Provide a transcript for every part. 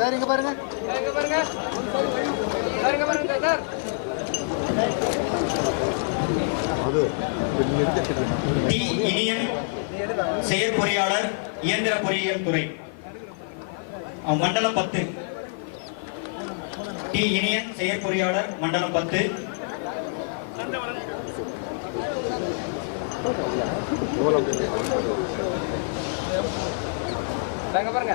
Sir இங்க பாருங்க. இங்க பாருங்க சார் இங்க பாருங்க சார் அது டி இனியன் செயற்பொறியாளர் இயந்திர பொறியியல் துறை. மண்டலம் பத்து. டி இனியன் செயற்பொறியாளர் மண்டலம் பத்து. சார் இங்க பாருங்க.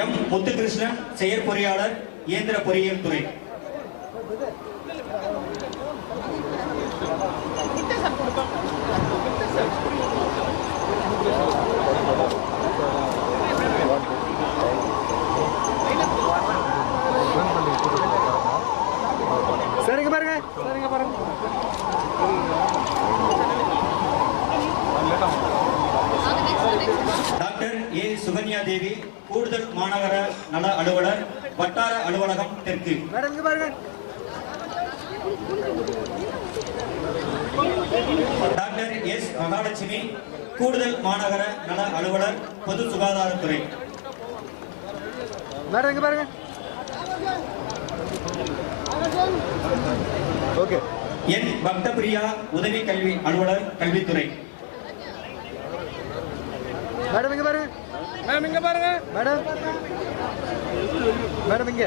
எம் முத்துகிருஷ்ணன் செயற்பொறியாளர் இயந்திர பொறியியல் துறை சார் இங்க பாருங்க சார் இங்க பாருங்க டாக்டர் ஏ சுகன்யா தேவி கூடுதல் மாநகர நல அலுவலர் வட்டார அலுவலகம் தெற்கு. டாக்டர் எஸ் மகாலட்சுமி கூடுதல் மாநகர நல அலுவலர் பொது சுகாதாரத்துறை. என் பக்தபிரியா உதவி கல்வி அலுவலர் கல்வித்துறை மேடம் இங்க பாருங்க மேம் இங்க பாருங்க. மேடம். மேடம் இங்க.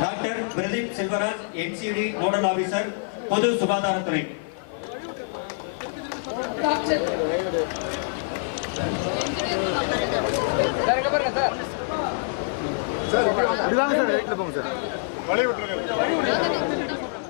Doctor Pradeep Selvaraj NCD nodal officer பொது சுகாதாரத்துறை. சார் இங்க பாருங்க சார். சார் இப்படி வாங்க சார். ரைட்ல போங்க சார். வழி விட்டுருங்க.